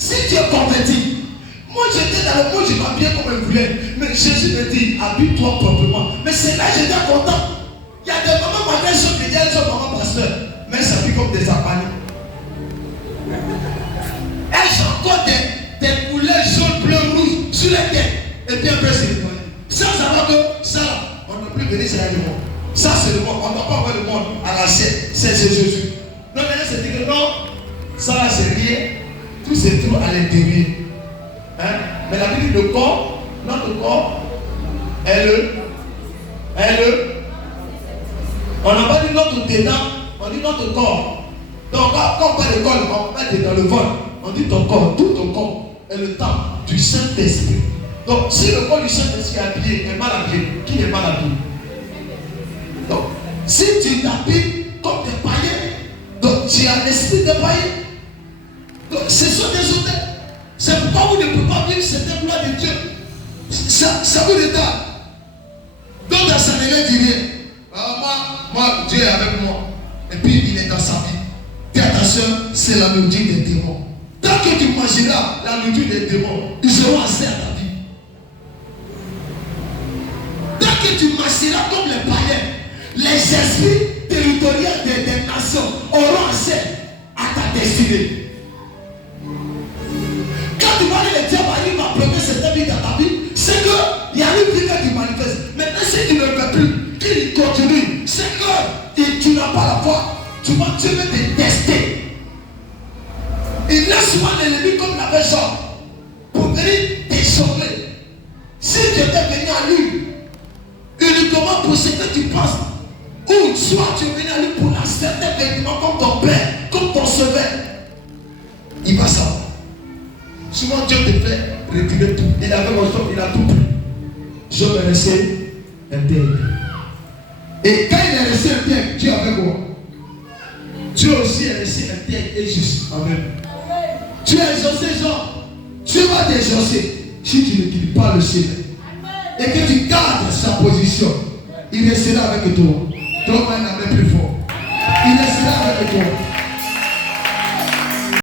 si tu es converti, moi j'étais dans le monde, je m'habillais comme un poulet. Mais Jésus me dit, habille-toi proprement. Mais c'est là que j'étais content. Il y a des mamans, malgré ceux qui disent, elles sont mamans pasteur. Mais elles s'habillent comme des appanis. Elles ont encore des couleurs jaunes, bleu, rouge sur les têtes. Et puis après c'est le monde. Sans savoir que ça, on ne peut plus venir, c'est le monde. Ça c'est le monde. On ne doit pas voir le monde à la scène. C'est Jésus. Non, mais là c'est dit que non, ça là c'est rien. Tout se trouve à l'intérieur. Hein? Mais la Bible dit le corps, notre corps, on n'a pas dit notre dedans, on dit notre corps. Donc quand on parle de corps, on va mettre dans le vol. On dit ton corps, tout ton corps est le temple du Saint-Esprit. Donc si le corps du Saint-Esprit est habillé, est mal habillé, qui n'est mal habillé? Donc si tu t'habilles comme des païens, donc tu as l'esprit des païens. Donc ce sont des hôtels. C'est pourquoi vous ne pouvez pas vivre cette gloire de Dieu. Ça vous détale. Donc dans sa mêlée dit rien. Moi, Dieu est avec moi. Et puis il est dans sa vie. Fais attention, c'est la nourriture des démons. Tant que tu mangeras la nourriture des démons, ils auront accès à ta vie. Tant que tu marcheras comme les païens, les esprits territoriaux des nations auront accès à ta destinée. Quand tu vois le diable arrive à bloquer cette vie dans ta vie, c'est qu'il y a une vie que tu manifestes. Maintenant, si tu ne le fais plus, qu'il continue, c'est que tu n'as pas la foi. Tu veux te tester. Il laisse souvent l'ennemi comme la vraie chose pour venir t'échapper. Si tu étais venu à lui uniquement pour ce que tu penses, ou soit tu es venu à lui pour accepter vêtements comme ton père, comme ton sauveur, il va savoir. Souvent Dieu te fait retirer tout. Il avait mon somme, il a tout pris. Je vais rester intègre. Et quand il est resté intègre, Dieu avait quoi? Dieu aussi est resté intègre et juste. Amen. Tu as exaucé Jean. Dieu va t'exaucer si tu ne quittes pas le ciel. Et que tu gardes sa position. Il restera avec toi. Donne-moi un amen plus fort. Il restera avec toi.